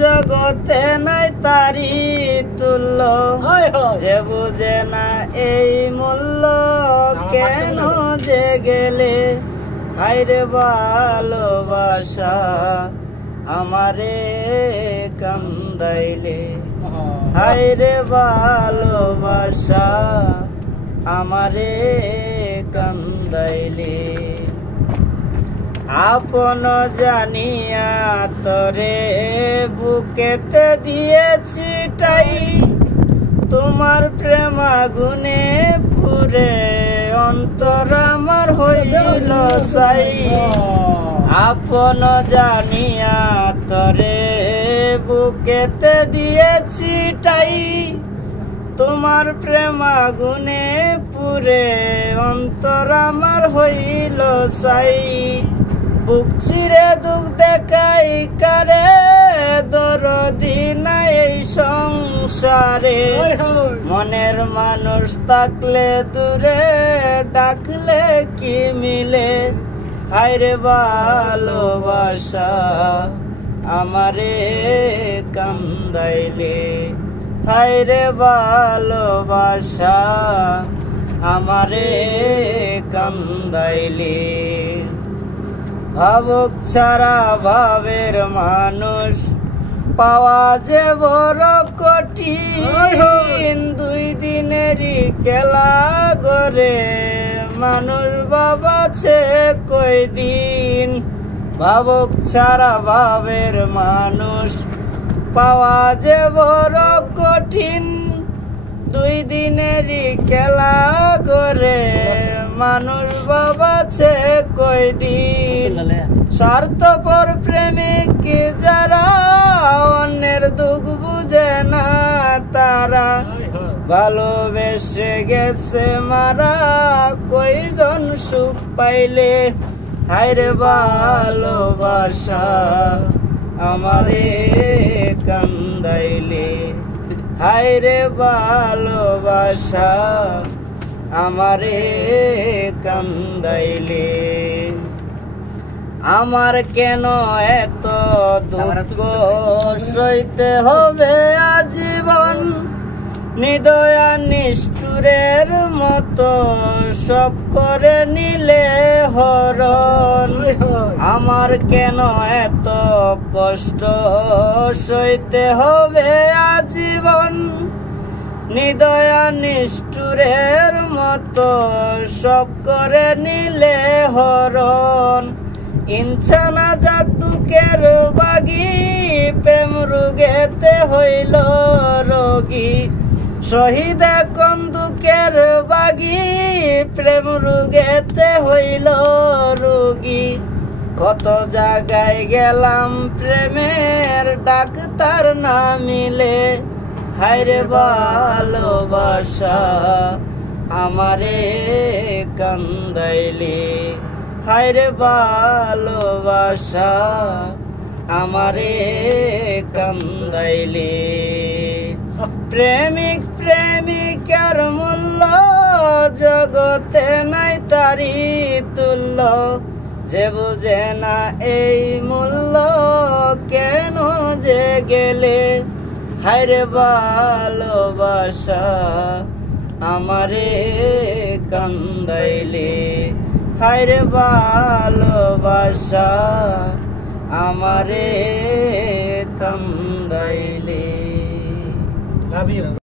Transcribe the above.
জগতে নাই তারি তুল্য, যে বুঝে না এই মূল্য কেন যে গেলে। হায়রে ভালোবাসা আমারে কান্দাইলে, হায়রে ভালোবাসা আমারে কান্দাইলে। আপন জানিয়া তরে বুকেতে দিয়েছি ঠাই, তোমার প্রেম আগুনে পুরে অন্তর আমার হইল ছাই। আপন জানিয়া তরে বুকেতে দিয়েছি ঠাই, তোমার প্রেম আগুনে পুরে অন্তর আমার হইল ছাই। বুক চিরে দুঃখ দেখাই কারে, দরদি নাই এই সংসারে। মনের মানুষ থাকলে দূরে, ডাকলে কি মিলে। হায়রে ভালোবাসা আমারে কান্দাইলে, হায়রে ভালোবাসা আমারে কান্দাইলে। ভাবুক ছাড়া ভাবের মানুষ পাওয়া যে বড় কঠিন। 2 দিনেরই খেলা গড়ে মানুষ বাবাছে কই দিন। ভাবুক ছাড়া ভাবের মানুষ পাওয়া যে বড় কঠিন। 2 দিনেরই খেলা গড়ে মানুষ বাবাছে কই দিন। স্বার্থপর প্রেমিক যারা অন্যের দুঃখ বুঝে না তারা, ভালোবেসে গেছে মারা কয়জন সুখ পাইলে। হায়রে ভালোবাসা আমারে কান্দাইলে, হায়রে ভালোবাসা আমারে কান্দাইলে। আমার কেন এত দুঃখ সইতে হবে আজীবন, নিদয়া নিষ্ঠুরের মতো সব করে নিলে হরণ। আমার কেন এত কষ্ট সইতে হবে আজীবন, নিদয়া নিষ্ঠুরের মতো সব করে নিলে হরণ। ইনসানা জাতুকের বাগি প্রেম রোগেতে হইল রোগী, শহীদ কন্দুকের বাগি প্রেম রোগেতে হইল রোগী। কত জায়গায় গেলাম প্রেমের ডাক্তার না মিলে। হায়রে ভালোবাসা আমারে কান্দাইলে, হায়রে ভালোবাসা আমারে কান্দাইলে। প্রেমিক প্রেমিকার মূল্য জগতে নাই তারি তুল্য, যে বুঝে না এই মূল্য কেন যে গেলে। হায়রে ভালোবাসা আমারে কান্দাইলে, হায়রে ভালোবাসা আমারে কান্দাইলে।